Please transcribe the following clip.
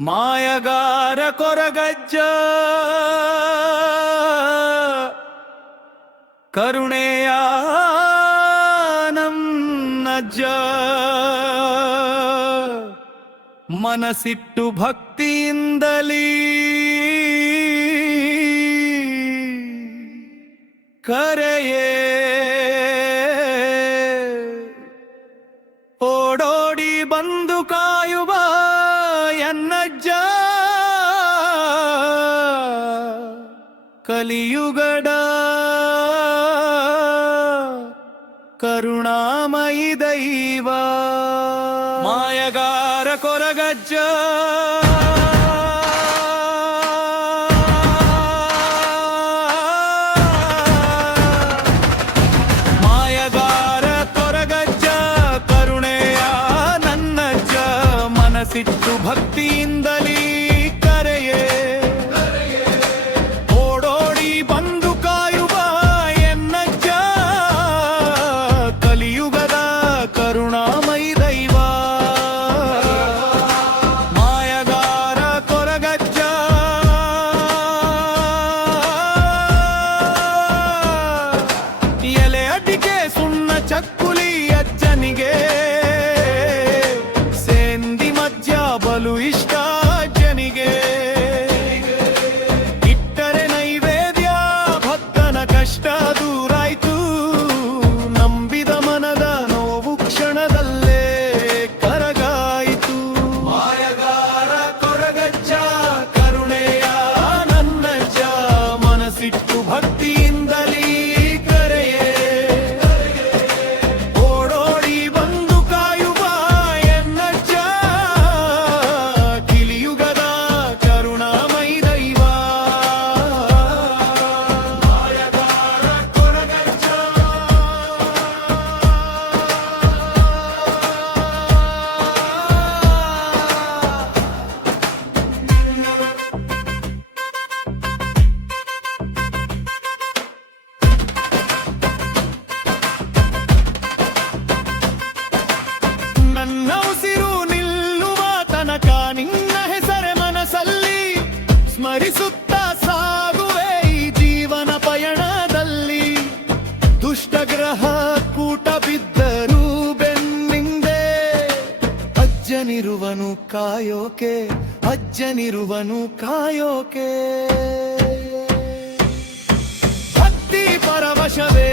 ಮಾಯಗಾರ ಕೊರಗಜ್ಜ. ಕರುಣೆಯ ನಜ್ಜ ಮನಸಿಟ್ಟು ಭಕ್ತಿಯಿಂದಲೀ. ಕರೆಯೇ ಕಲಿಯುಗಡ ಕರುಣಾಮಯಿ ದೈವ. ಮಾಯಗಾರ ಕೊರಗಜ್ಜ. ಮಾಯಗಾರ ಕರುಣೆಯ ಭಕ್ತಿಯಿಂದ ನಿನಗೆ ಅಜ್ಜನಿರುವನು ಕಾಯೋಕೆ ಅಜ್ಜನಿರುವನು ಕಾಯೋಕೆ. ಭಕ್ತಿ ಪರವಶವೇ